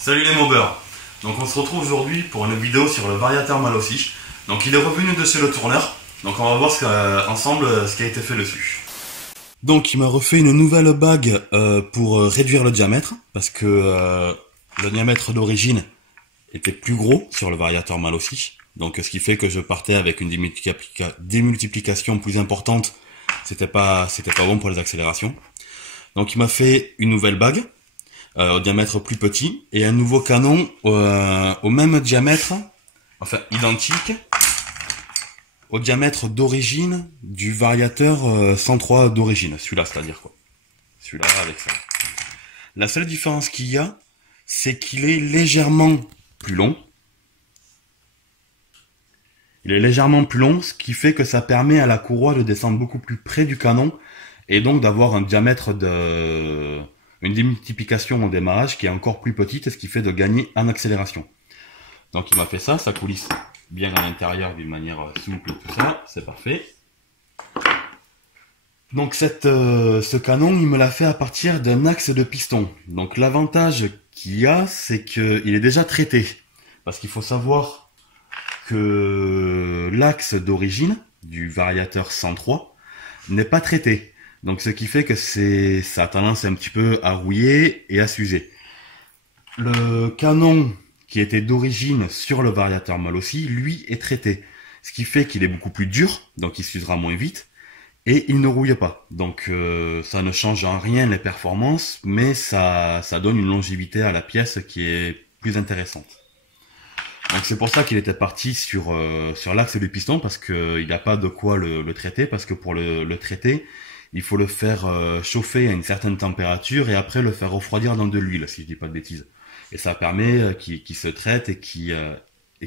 Salut les mobbers. Donc on se retrouve aujourd'hui pour une vidéo sur le variateur Malosich. Donc il est revenu de chez le tourneur. Donc on va voir ensemble ce qui a été fait dessus. Donc il m'a refait une nouvelle bague pour réduire le diamètre. Parce que le diamètre d'origine était plus gros sur le variateur Malosich. Donc ce qui fait que je partais avec une démultiplication plus importante. C'était pas bon pour les accélérations. Donc il m'a fait une nouvelle bague. Au diamètre plus petit, et un nouveau canon au même diamètre, enfin identique, au diamètre d'origine du variateur 103 d'origine, celui-là, c'est-à-dire quoi. Celui-là avec ça. La seule différence qu'il y a, c'est qu'il est légèrement plus long. Il est légèrement plus long, ce qui fait que ça permet à la courroie de descendre beaucoup plus près du canon, et donc d'avoir un diamètre une démultiplication au démarrage qui est encore plus petite, ce qui fait de gagner en accélération. Donc il m'a fait ça coulisse bien à l'intérieur d'une manière souple, tout ça, c'est parfait. Donc ce canon, il me l'a fait à partir d'un axe de piston. Donc l'avantage qu'il y a, c'est qu'il est déjà traité. Parce qu'il faut savoir que l'axe d'origine du variateur 103 n'est pas traité. Donc ce qui fait que ça a tendance un petit peu à rouiller et à s'user. Le canon qui était d'origine sur le variateur Malosich, lui, est traité. Ce qui fait qu'il est beaucoup plus dur, donc il s'usera moins vite, et il ne rouille pas. Donc ça ne change en rien les performances, mais ça donne une longévité à la pièce qui est plus intéressante. Donc c'est pour ça qu'il était parti sur l'axe du piston, parce qu'il n'y a pas de quoi le traiter, parce que pour le traiter, il faut le faire chauffer à une certaine température et après le faire refroidir dans de l'huile, si je dis pas de bêtises. Et ça permet qu'il se traite et qu'il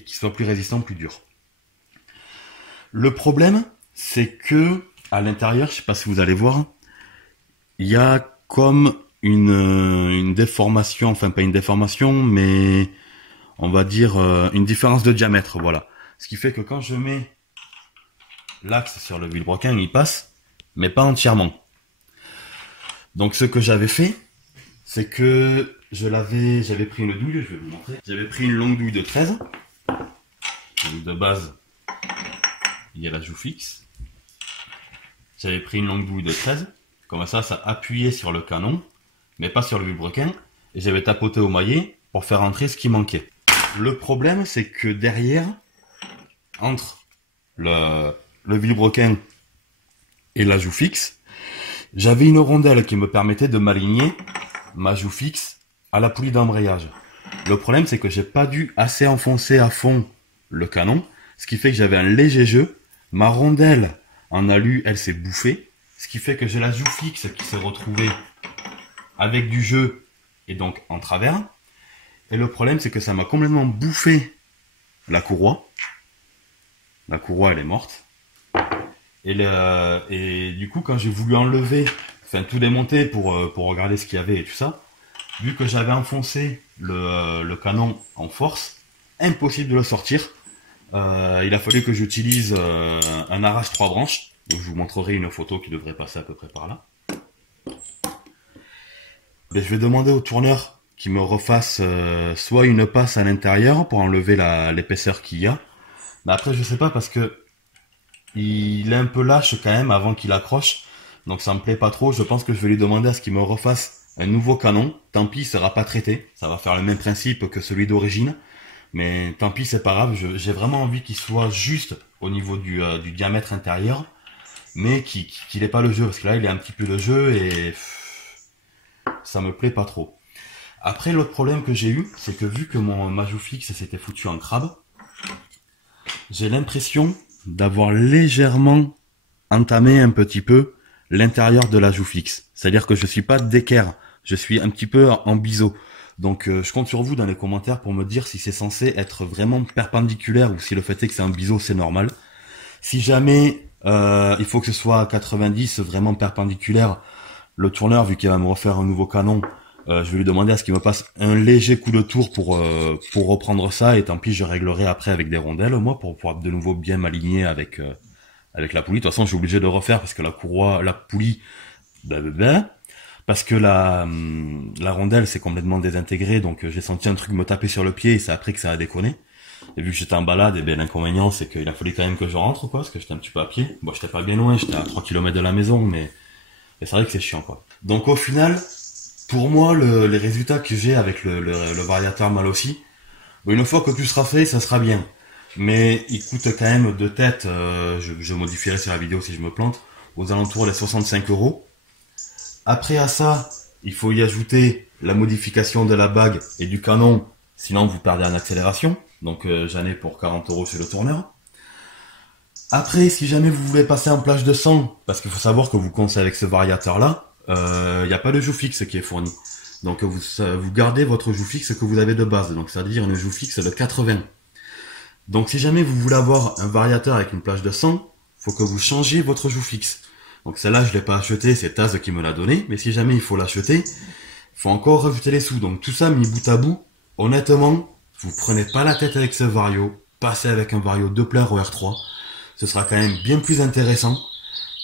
soit plus résistant, plus dur. Le problème, c'est que à l'intérieur, je sais pas si vous allez voir, il y a comme une déformation, enfin pas une déformation, mais on va dire une différence de diamètre, voilà. Ce qui fait que quand je mets l'axe sur le vilebrequin, il passe, mais pas entièrement. Donc ce que j'avais fait, c'est que j'avais pris une douille, je vais vous montrer. J'avais pris une longue douille de 13. Donc de base, il y a la joue fixe. J'avais pris une longue douille de 13. Comme ça appuyait sur le canon, mais pas sur le vilebrequin. Et j'avais tapoté au maillet pour faire entrer ce qui manquait. Le problème, c'est que derrière, entre le vilebrequin et la joue fixe, j'avais une rondelle qui me permettait de m'aligner ma joue fixe à la poulie d'embrayage. Le problème, c'est que j'ai pas dû assez enfoncer à fond le canon, ce qui fait que j'avais un léger jeu. Ma rondelle en alu, elle s'est bouffée, ce qui fait que j'ai la joue fixe qui s'est retrouvée avec du jeu et donc en travers. Et le problème, c'est que ça m'a complètement bouffé la courroie. La courroie, elle est morte. Et du coup, quand j'ai voulu enlever, enfin tout démonter pour regarder ce qu'il y avait et tout ça, vu que j'avais enfoncé le canon en force, impossible de le sortir. Il a fallu que j'utilise un arrache 3 branches. Donc je vous montrerai une photo qui devrait passer à peu près par là. Et je vais demander au tourneur qu'il me refasse soit une passe à l'intérieur pour enlever l'épaisseur qu'il y a. Mais après, je sais pas parce que il est un peu lâche quand même avant qu'il accroche, donc ça me plaît pas trop. Je pense que je vais lui demander à ce qu'il me refasse un nouveau canon. Tant pis, il sera pas traité, ça va faire le même principe que celui d'origine, mais tant pis, c'est pas grave. J'ai vraiment envie qu'il soit juste au niveau du diamètre intérieur, mais qu'il ait pas le jeu, parce que là il est un petit peu le jeu et ça me plaît pas trop. Après, l'autre problème que j'ai eu, c'est que vu que ma joue fixe s'était foutu en crabe, j'ai l'impression d'avoir légèrement entamé un petit peu l'intérieur de la joue fixe. C'est-à-dire que je suis pas d'équerre, je suis un petit peu en biseau. Donc je compte sur vous dans les commentaires pour me dire si c'est censé être vraiment perpendiculaire ou si le fait est que c'est un biseau, c'est normal. Si jamais il faut que ce soit à 90 vraiment perpendiculaire, le tourneur, vu qu'il va me refaire un nouveau canon, je vais lui demander à ce qu'il me passe un léger coup de tour pour reprendre ça, et tant pis, je réglerai après avec des rondelles, moi, pour pouvoir de nouveau bien m'aligner avec la poulie. De toute façon, je suis obligé de refaire parce que la poulie, blablabla. parce que la rondelle s'est complètement désintégrée, donc j'ai senti un truc me taper sur le pied et c'est après que ça a déconné. Et vu que j'étais en balade, et bien l'inconvénient c'est qu'il a fallu quand même que je rentre quoi, parce que j'étais un petit peu à pied. Bon, j'étais pas bien loin, j'étais à 3 km de la maison, mais c'est vrai que c'est chiant quoi. Donc au final, pour moi, les résultats que j'ai avec le variateur mal aussi, une fois que tout sera fait, ça sera bien. Mais il coûte quand même de tête, je modifierai sur la vidéo si je me plante, aux alentours des 65 euros. Après à ça, il faut y ajouter la modification de la bague et du canon, sinon vous perdez en accélération. Donc j'en ai pour 40 euros chez le tourneur. Après, si jamais vous voulez passer en plage de sang, parce qu'il faut savoir que vous coincez avec ce variateur-là, il n'y a pas de joue fixe qui est fourni. Donc vous gardez votre joue fixe que vous avez de base, donc c'est-à-dire une joue fixe de 80. Donc si jamais vous voulez avoir un variateur avec une plage de sang, faut que vous changiez votre joue fixe. Donc celle-là je l'ai pas achetée, c'est Taz qui me l'a donnée, mais si jamais il faut l'acheter, il faut encore rajouter les sous. Donc tout ça mis bout à bout, honnêtement, vous prenez pas la tête avec ce vario, passez avec un vario 2 pleins OR3, ce sera quand même bien plus intéressant.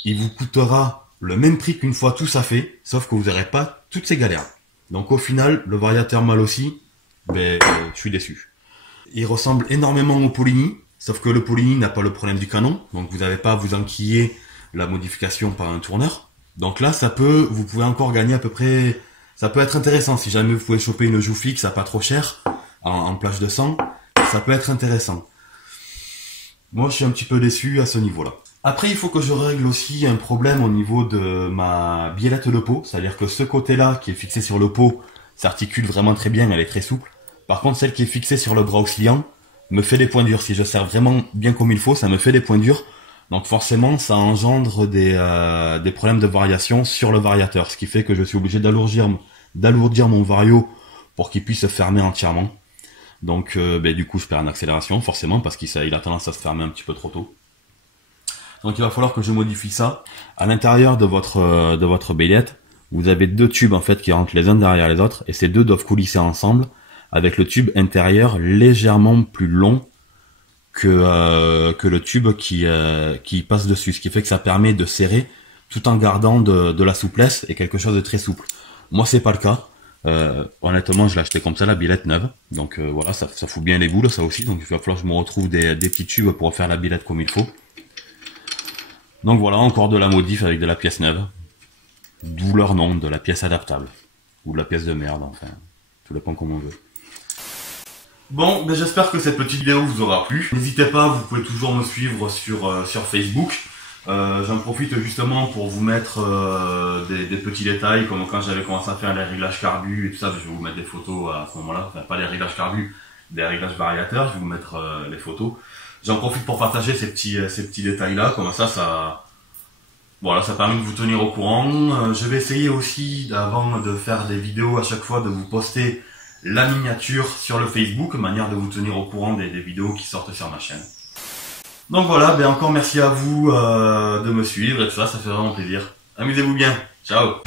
Il vous coûtera le même prix qu'une fois tout ça fait, sauf que vous n'aurez pas toutes ces galères. Donc au final, le variateur mal aussi, ben je suis déçu. Il ressemble énormément au Polini, sauf que le Polini n'a pas le problème du canon, donc vous n'avez pas à vous enquiller la modification par un tourneur. Donc là, vous pouvez encore gagner à peu près, ça peut être intéressant si jamais vous pouvez choper une joue fixe à pas trop cher, en plage de sang, ça peut être intéressant. Moi, je suis un petit peu déçu à ce niveau-là. Après, il faut que je règle aussi un problème au niveau de ma biellette de pot, c'est-à-dire que ce côté-là qui est fixé sur le pot s'articule vraiment très bien, elle est très souple. Par contre, celle qui est fixée sur le bras oscillant me fait des points durs. Si je serre vraiment bien comme il faut, ça me fait des points durs. Donc forcément, ça engendre des problèmes de variation sur le variateur, ce qui fait que je suis obligé d'alourdir mon vario pour qu'il puisse se fermer entièrement. Donc du coup, je perds en accélération, forcément, parce qu'il a tendance à se fermer un petit peu trop tôt. Donc il va falloir que je modifie ça. À l'intérieur de votre baïonnette, vous avez deux tubes en fait qui rentrent les uns derrière les autres, et ces deux doivent coulisser ensemble, avec le tube intérieur légèrement plus long que le tube qui passe dessus, ce qui fait que ça permet de serrer tout en gardant de la souplesse et quelque chose de très souple. Moi c'est pas le cas, honnêtement je l'ai acheté comme ça, la billette neuve, donc voilà, ça fout bien les boules ça aussi, donc il va falloir que je me retrouve des petits tubes pour faire la billette comme il faut. Donc voilà, encore de la modif avec de la pièce neuve, d'où leur nom, de la pièce adaptable, ou de la pièce de merde, enfin, tout dépend comme on veut. Bon, ben j'espère que cette petite vidéo vous aura plu. N'hésitez pas, vous pouvez toujours me suivre sur Facebook. J'en profite justement pour vous mettre des petits détails, comme quand j'avais commencé à faire les réglages carbu et tout ça, je vais vous mettre des photos à ce moment-là. Enfin, pas les réglages carbu, des réglages variateurs, je vais vous mettre les photos. J'en profite pour partager ces petits détails-là, comme ça voilà, ça permet de vous tenir au courant. Je vais essayer aussi, avant de faire des vidéos à chaque fois, de vous poster la miniature sur le Facebook, manière de vous tenir au courant des vidéos qui sortent sur ma chaîne. Donc voilà, ben encore merci à vous de me suivre et tout ça, ça fait vraiment plaisir. Amusez-vous bien, ciao!